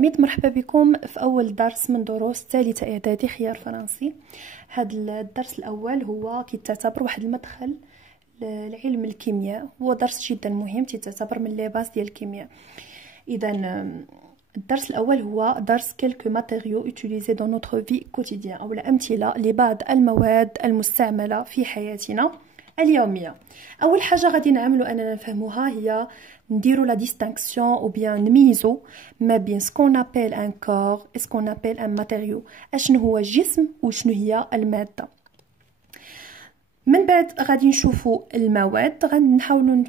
التلاميذ، مرحبا بكم في أول درس من دروس ثالثة إعدادي خيار فرنسي. هذا الدرس الأول هو كيتعتبر واحد المدخل لعلم الكيمياء، هو درس جدا مهم تعتبر من لي باز ديال الكيمياء. إذا الدرس الأول هو درس quelques matériaux utilisés dans notre vie quotidienne، أو أمثلة لبعض المواد المستعملة في حياتنا اليومية. أول حاجة غادي نعملوا أننا نفهموها هي نديرو لا ديستانكسيون او بيان نميزو ما بين سكون ابيل ان كور et سكون ابيل ان ماتيريو، اشنو هو الجسم وشنو هي المادة. من بعد غادي نشوفوا المواد، غنحاولوا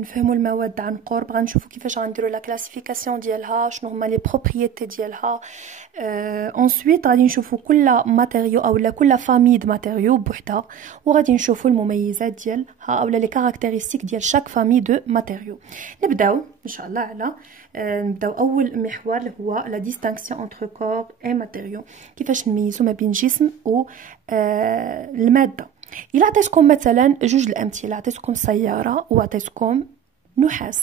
نفهموا المواد عن قرب، غنشوفوا كيفاش غنديروا لا كلاسيفيكاسيون ديالها، شنو هما لي بروبريتي ديالها. انsuite غادي نشوفوا كل ماتيريو او كل فامي د ماتيريو بوحدها، وغادي نشوفوا المميزات ديالها او لي كاركتيرستيك ديال شاك فامي دو ماتيريو. نبداو ان شاء الله على نبداو اول محور اللي هو لا ديستانكسيون انتر كور اي ماتيريو، كيفاش نميزوا ما بين الجسم و الماده. إلا عطيتكم مثلا جوج الأمثلة، عطيتكم سيارة وعطيتكم نحاس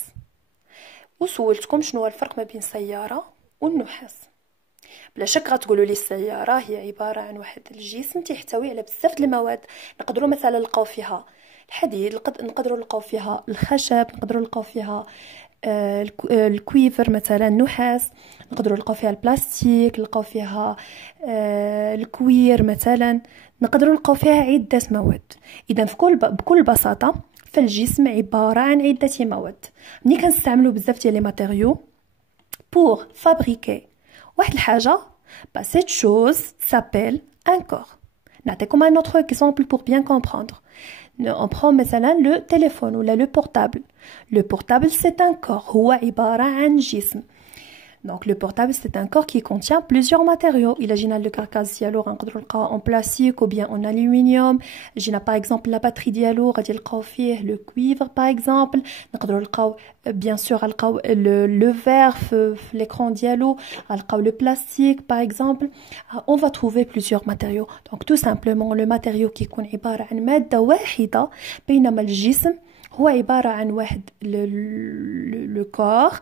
وسولتكم شنو هو الفرق ما بين سيارة والنحاس، بلا شك غتقولوا لي السيارة هي عبارة عن واحد الجسم تحتوي على بزاف د المواد. نقدروا مثلا نلقاو فيها الحديد، نقدروا نلقاو فيها الخشب، نقدروا نلقاو فيها الكويفر مثلا النحاس، نقدروا نلقاو فيها البلاستيك، نلقاو فيها الكوير مثلا، نقدروا نلقاو فيها عدة مواد. إذا بكل بساطة فالجسم عبارة عن عدة مواد. ملي كنستعملوا بزاف ديال لي ماتيريو بور فابريكي واحد الحاجة، cette chose s'appelle un corps. نعطيكم un autre exemple pour bien comprendre. On prend مثلا le téléphone ولا le portable. Le portable c'est un corps، هو عبارة عن جسم. Donc le portable c'est un corps qui contient plusieurs matériaux. Il a le carcasse ديالو غنقدروا نلقاو en plastique ou bien en aluminium. جينا par exemple la batterie ديالو غادي نلقاو فيه le cuivre par exemple. نقدروا نلقاو bien sûr نلقاو le verre في l'écran ديالو، نلقاو le plastique par exemple. On va trouver plusieurs matériaux. Donc tout simplement le matériau كيكون عبارة عن مادة واحدة، بينما الجسم هو عبارة عن واحد le corps.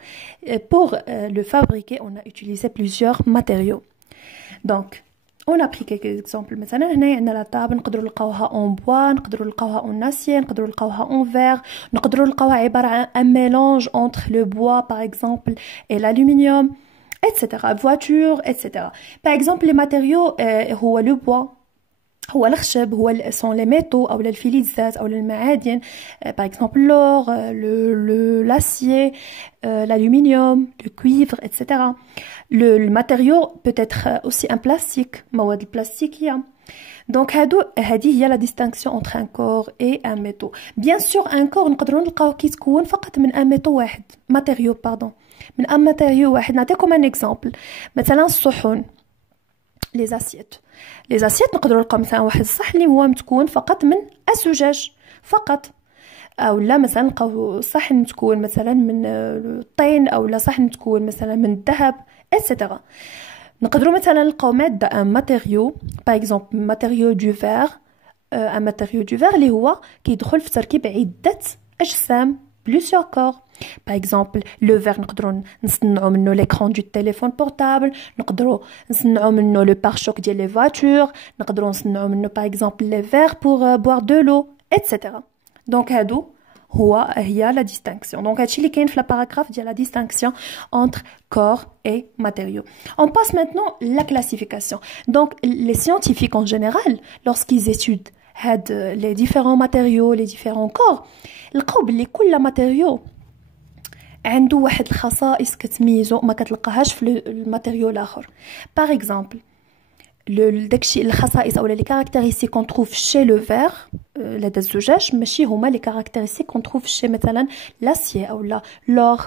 Pour le fabriquer, on a utilisé plusieurs matériaux. Donc, on a pris quelques exemples. مثلا هنا عندنا لا طابل، نقدروا نلقاوها en bois، نقدروا نلقاوها en acier، نقدروا نلقاوها en verre، نقدروا نلقاوها عبارة عن un mélange entre le bois par exemple et l'aluminium، etc. voiture، etc. Par exemple les matériaux هو le bois، هو الخشب، هو sont les métaux أو الفلزات أو المعادن، par exemple l'or، l'acier، l'aluminium، le cuivre، etc. Le matériau peut être aussi un plastique، مواد البلاستيكية. Donc هذه هي la distinction entre un corps et un métaux. Bien sûr un corps نقدروا نلقاو كيتكون فقط من un métaux واحد، matériau pardon، من un matériau واحد. نعطيكم un exemple، مثلا الصحون، les assiettes. les assiettes نقدروا نلقاو مثلا واحد الصحن اللي هو متكون فقط من الزجاج فقط، او لا مثلا نلقاو صحن متكون مثلا من الطين، او لا صحن متكون مثلا من الذهب etc. نقدروا مثلا نلقاو ماده ان ماتيريو باغ اكزومبل ماتيريو دو فير، ان ماتيريو دو فير اللي هو كيدخل في تركيب عده اجسام بلوسيور كور. باغ اكزومبل لو فير نقدروا نصنعوا منه ليكران دو تليفون بورتابل، نقدروا نصنعوا منه لو بارشوك ديال لي فواتور، نقدروا نصنعوا منه باغ اكزومبل لي فير بور بوار دو لو etc. دونك هي لا ديستانكسيون. دونك هادشي اللي كاين في لا باراغراف ديال لا ديستانكسيون entre corps et matériaux. On passe maintenant la classification. Donc les scientifiques en général lorsqu'ils étudient les différents matériaux les différents corps، لقاو بلي كل ماتيريو عنده واحد الخصائص كتميزو ما كتلقاهاش في الماتيريو الاخر. باغ اكزومبل داكشي الخصائص او لي كاركتيرستيك كون تروف شي لو فير لدى الزجاج ماشي هما لي كاركتيرستيك كون تروف شي مثلا لاسيي او لا لور،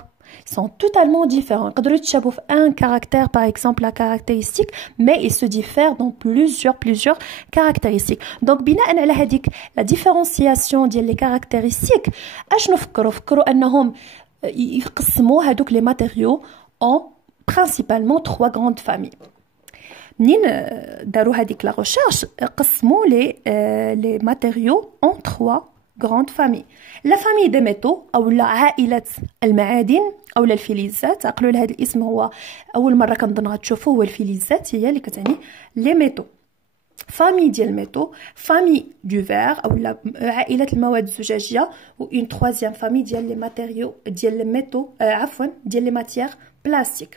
sont totalement différents. يقدروا يتشابهوا في un caractère par exemple la caractéristique mais ils se diffèrent dans plusieurs caractéristiques. donc بناء على هذيك la différenciation ديال les caractéristiques اش نفكروا انهم يقسموا هذوك les matériaux en principalement 3 grandes familles. منين داروا هذيك لا recherche قسموا les matériaux en 3 grande famille. La famille des métaux أو عائلة المعادن أو الفلزات. عقلوا لهذا الاسم، هو أول مرة كنظن غتشوفوه، هو الفلزات هي اللي كتعني لي ميتو. famille ديال الميتو، famille du verre أو عائلة المواد الزجاجية، و une troisième famille ديال لي ماتيريو ديال الميتو عفوا ديال لي ماتيير بلاستيك.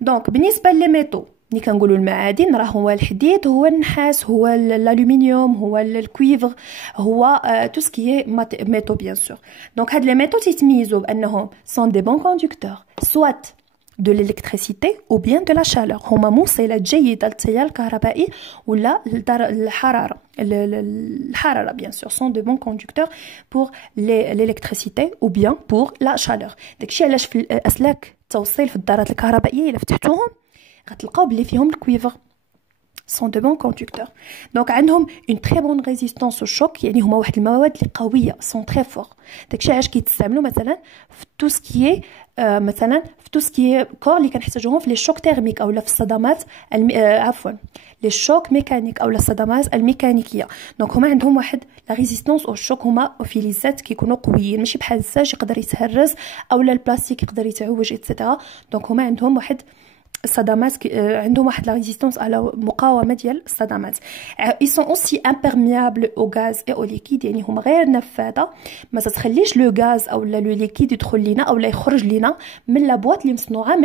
دونك بالنسبة لي ميتو ملي كنقولوا المعادن راه هو الحديد، هو النحاس، هو الالومنيوم، هو الكويفر، هو تو سكي ميتو بيان سور. دونك هاد لي ميتو تيتميزوا بانهم سون دي بون كوندكتور سوات de l'électricité ou bien de la chaleur. هما موصلات جيدة للتيار الكهربائي ولا الحرارة. الحرارة bien sûr sont de bons conducteurs pour l'électricité ou bien pour la chaleur. داكشي علاش في الأسلاك التوصيل في الدارات الكهربائية إلا فتحتوهم غتلقاو بلي فيهم الكويفر sont de bons conducteurs. Donc عندهم une très bonne résistance au choc، يعني هما واحد المواد اللي قويه sont très forts. داكشي علاش كيتستعملوا مثلا في تو سكي مثلا في تو سكي كور اللي كنحتاجوهم في لي شوك تيرميك اولا في الصدمات عفوا لي شوك ميكانيك اولا الصدمات الميكانيكيه. دونك هما عندهم واحد لا ريزيستانس او شوك، هما فلزات كيكونوا قويين ماشي بحال الزاج يقدر يتهرس اولا البلاستيك يقدر يتعوج ايتترا. دونك هما عندهم واحد الصدمات، عندهم واحد لا ريزيستانس على مقاومه ديال الصدمات. ils sont aussi imperméables au gaz et au liquide، يعني هما غير نفاذه، ما تتخليش لو غاز او لو ليكيد يدخل لينا او لا يخرج لينا من لابواط اللي مصنوعه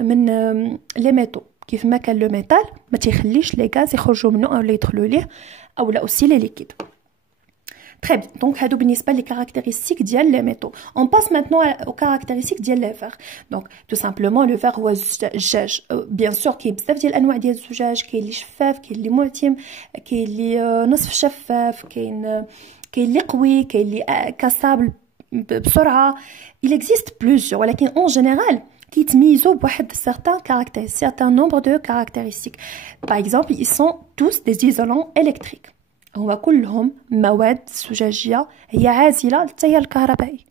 من لي ميتو. كيف ما كان لو ميتال ما تيخليش لي غاز يخرجوا منه او لا يدخلوا ليه او لا اوسي لي ليكيد. Très bien. Donc, هادو بالنسبة les caractéristiques ديال les métaux. On passe maintenant aux caractéristiques ديال les verres. Donc, tout simplement, le verre هو الزجاج. Bien sûr, كاين بزاف ديال الأنواع ديال الزجاج، كاين اللي شفاف، كاين اللي معتم، كاين اللي نصف شفاف، كاين اللي قوي، كاين اللي كاسابل بسرعة. Il existe plusieurs، ولكن en général كيتميزوا بواحد certain nombre de caractéristiques. Par exemple, ils sont tous des isolants électriques. هما كلهم مواد زجاجيه هي عازله للتيار الكهربائي.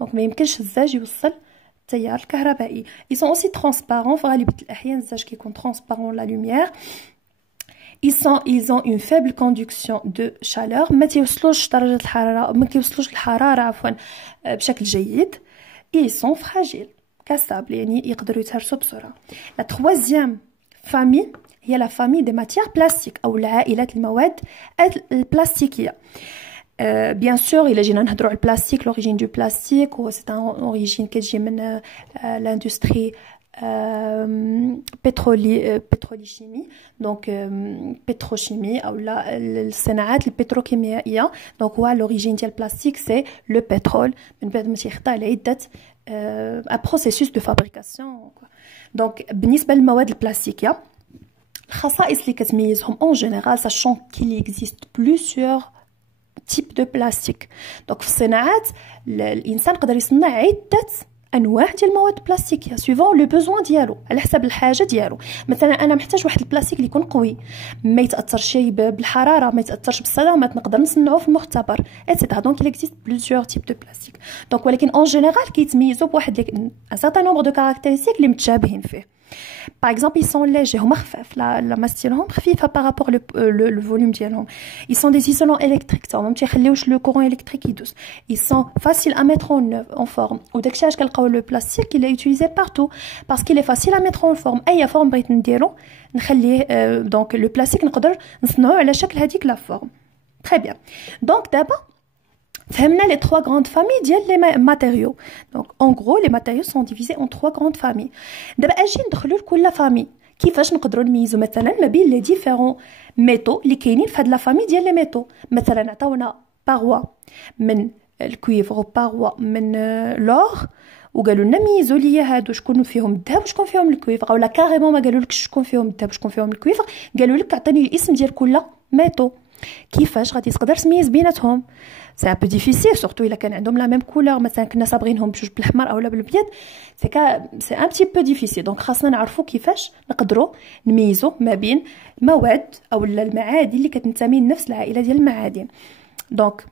دونك ما يمكنش الزاج يوصل التيار الكهربائي. ils sont aussi transparents، في غالبيه الاحيان الزاج كيكون transparent la lumière. ils ont une faible conduction de chaleur، ما تيوصلوش درجه الحراره، ما كيوصلوش الحراره عفوا بشكل جيد. ils sont fragiles كاسابل، يعني يقدروا يتهرسوا بسرعه. la troisième famille هي لا فامي دي ماتيير بلاستيك او العائلات المواد البلاستيكيه. بيان سور الا جينا نهضروا على البلاستيك، لوريجين دو بلاستيك هو سي ان اوريجين كتجي من لاندستري بتروليشيمي، دونك بتروشيمي او الصناعات البتروكيميائيه. دونك هو لوريجين ديال البلاستيك سي لو بترول، من بعد ما تيخضع لعده ان بروسيسوس دو فابريكاسيون. دونك بالنسبه للمواد البلاستيكيه الخصائص اللي كتميزهم اون جينيرال ساشون كيل اكزيست بلوزيور تيب دو بلاستيك. دونك في الصناعات الانسان يقدر يصنع عده انواع ديال المواد البلاستيكيه سويفون لو بوزوان ديالو، على حسب الحاجه ديالو. مثلا انا محتاج واحد البلاستيك اللي يكون قوي، ما يتاثرش بالحراره، ما يتاثرش بالصدمات، نقدر نصنعوه في المختبر ايتترا. دونك il existe plusieurs types de plastique. دونك ولكن اون جينيرال كيتميزوا بواحد ان سارتان نومبر دو كاركتيرستيك اللي متشابهين فيه. Par exemple, ils sont légers, هما خفاف، la masse ديالهم خفيفة par rapport le volume ديالهم. Ils sont des isolants électriques، ما تيخليوش le courant électrique يدوز. Ils sont faciles à mettre en forme. وداكشي علاش كنلقاو le plastique il est utilisé partout parce qu'il est facile à mettre en forme. أي forme بغيت نديرو نخليه donc le plastique نقدر نصنعوه على شكل هذيك la forme. Très bien. Donc دابا فهمنا les trois grandes familles ديال les matériaux. Donc en gros les matériaux sont divisés en trois grandes familles. دابا اجي ندخلوا لكل فامي كيفاش نقدروا نميزوا مثلا ما بين لي ديفيرون ميتو اللي كاينين في هاد لا فامي ديال لي ميتو. مثلا عطاونا باغوا من الكويفر وباغوا من لور وقالوا لنا ميزوا لي هادو شكون فيهم الذهب وشكون فيهم الكويفر، اولا كاريمون ما قالوا لكش شكون فيهم الذهب وشكون فيهم الكويفر، قالوا لك عطيني الاسم ديال كل ميتو. كيفاش غادي تقدر تميز بيناتهم؟ سي ان بو ديفيسيل سورتو الا كان عندهم لا ميم كولور، مثلا كنا صابغينهم بجوج بالحمر اولا بالابيض، سي ان بتي بو ديفيسيل. دونك خاصنا نعرفوا كيفاش نقدروا نميزوا ما بين مواد او المعادن اللي كتنتمي لنفس العائله ديال المعادن. دونك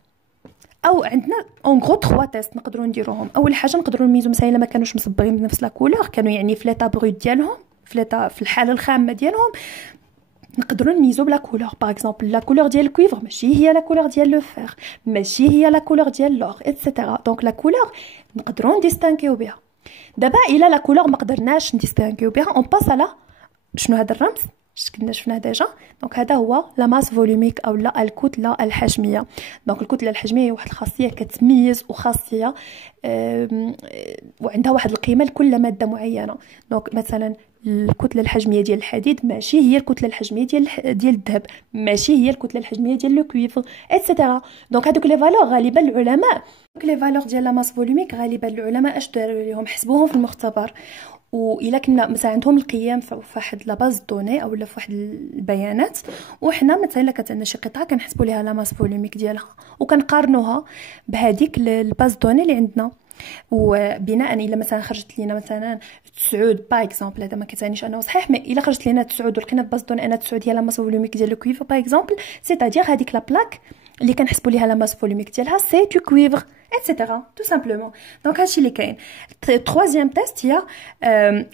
او عندنا اون غرو 3 تيست نقدروا نديروهم. اول حاجه نقدروا نميزوا مثلا الا ما كانوش مصبغين بنفس لا كولور، كانوا يعني في ليطا بروت ديالهم، في الحاله الخامه ديالهم، نقدروا نميزو بلا كولور. باغ اكزومبل لا كولور ديال الكويفر ماشي هي لا كولور ديال لو فير، ماشي هي لا كولور ديال لور ايتترا. دونك لا كولور نقدروا نديستانكيو بها. دابا الا لا كولور ما قدرناش نديستانكيو بها اون باس على شنو هذا الرمز كنا شفناه ديجا. دونك هذا هو لا ماس فولوميك او لا الكتله الحجميه. دونك الكتله الحجميه هي واحد الخاصيه كتميز وخاصيه وعندها واحد القيمه لكل ماده معينه. دونك مثلا الكتله الحجميه ديال الحديد ماشي هي الكتله الحجميه ديال الذهب، ماشي هي الكتله الحجميه ديال لو كويفر ايتترا. دونك هذوك لي فالور غالبا العلماء لي فالور ديال لا ماس فولوميك غالبا العلماء اش داروا ليهم حسبوهم في المختبر. والا كنا مثلا عندهم القيم في واحد لا باز دوني او في واحد البيانات، وحنا مثلا الا كانت عندنا شي قطعه كنحسبوا ليها لا ماس فولوميك ديالها وكنقارنوها بهذيك الباز دوني اللي عندنا. وبناء الا مثلا خرجت لينا مثلا 9 باغ اكزومبل، هذا ما كتعنيش انه صحيح، مي الا خرجت لينا 9 ولقينا باز دوني انا 9 هي لا ماس فولوميك ديال الكويفر باغ اكزومبل، سيتادير هذيك لا بلاك اللي كنحسبوا ليها لا ماس فولوميك ديالها سي دو كويفر ايتترا تو سامبلومون. دونك هادشي اللي كاين. الثالثيام تيست هي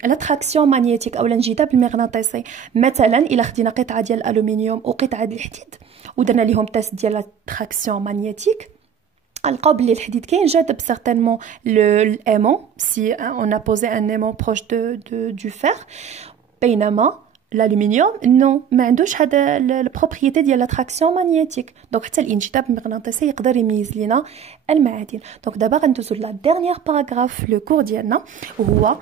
لاتراكسيون ماغنيتيك او الانجذاب المغناطيسي. مثلا الا خدينا قطعه ديال الالومنيوم وقطعه ديال الحديد ودرنا ليهم تيست ديال لاتراكسيون ماغنيتيك، نلقاو بلي الحديد كينجذب سيغتانمون l'aimant si on a posé un aimant proche du fer، بينما الالومنيوم نو ما عندوش هذا البروبريتي ديال لاتراكسيون ماغنيتيك. دونك حتى الانجذاب المغناطيسي يقدر يميز لينا المعادن. دونك دابا غندوزو لا ديرنيير باراغراف لو كور ديالنا وهو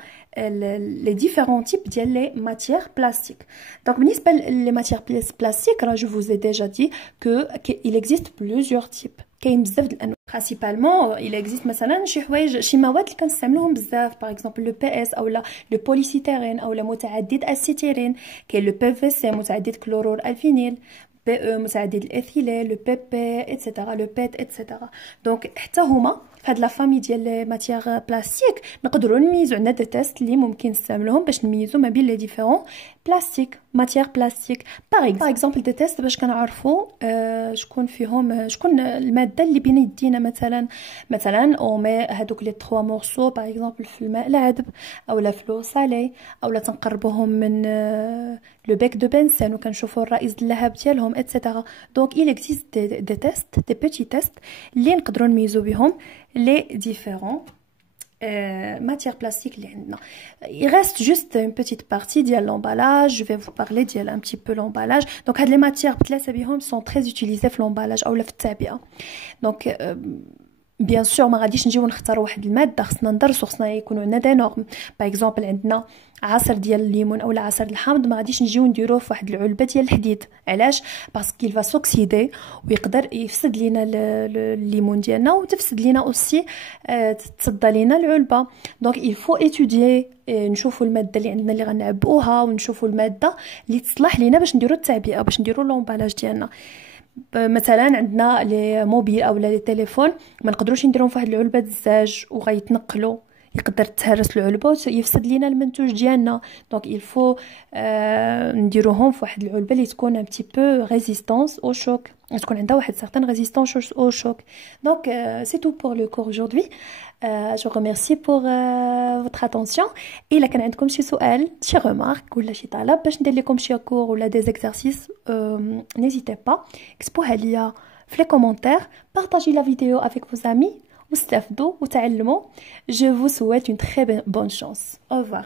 les différents types ديال les matières plastiques. Donc بالنسبه les matières plastiques راه je vous ai déjà dit que il existe plusieurs types. كاين بزاف د الانواع. principalement il existe مثلا شي حوايج شي مواد اللي كنستعملوهم بزاف باغ اكزومبل لو بي اس او لا لو بوليسيتيرين او لا متعدد الستيرين. كاين لو بي في سي متعدد كلورور الفينيل، بي او متعدد الايثيلين، لو بي بي ايتترا، لو بيت ايتترا. دونك حتى هما فهاد لا فامي ديال لي ماتيير بلاستيك نقدروا نميزوا. عندنا دي تيست اللي ممكن نستعملوهم باش نميزوا ما بين لي ديفيرون بلاستيك ماتيير بلاستيك. باغ اكزومبل دي تيست باش كنعرفوا شكون فيهم شكون الماده اللي بين يدينا. مثلا او مي هذوك لي 3 مورسو باغ اكزومبل في الماء العذب او لا فلو سالي او لا تنقربوهم من لو بيك دو بنسين وكنشوفوا الرئيس اللهب ديالهم ايتترا. دونك il existe des tests des petits tests اللي نقدروا نميزوا بهم les différents matières plastiques اللي عندنا. Il reste juste une petite partie ديال l'emballage. Je vais vous parler ديال un petit peu l'emballage. Donc هاد les matières بثلاثه بهم sont très utilisées في l'emballage او في التعبئه. Donc بيان سور ما غاديش نجيو نختاروا واحد الماده، خصنا ندرسوا، خصنا يكونوا عندنا دي نورم. باغ اكزومبل عندنا عصير ديال الليمون او عصير الحامض ما غاديش نجيو نديروه في واحد العلبه ديال الحديد. علاش؟ باسكو فا سوكسيدي ويقدر يفسد لينا الليمون ديالنا وتفسد لينا اوسي تصدى لينا العلبه. دونك il faut étudier نشوفوا الماده اللي عندنا اللي غنعبئوها ونشوفوا الماده اللي تصلح لينا باش نديروا التعبئه باش نديروا لومبالاج ديالنا. مثلا عندنا لي موبيل او لي تليفون ما نقدروش نديرهم في واحد العلبه الزاج وغيتنقلوا، يقدر تهرس العلبه ويفسد لينا المنتوج ديالنا. دونك il faut نديروهم في واحد العلبه اللي تكون un petit peu résistance au choc، تكون عندها واحد certain résistance au choc. Donc c'est tout pour le cours aujourd'hui. Je vous remercie pour votre attention. إلا كان عندكم شي سؤال شي remarque ولا شي طلب باش ندير لكم شي cours ولا des exercices n'hésitez pas اكتبوها ليا في les commentaires. Partagez la vidéo avec vos amis واستفدوا وتعلموا. Je vous souhaite une très bonne chance. Au revoir.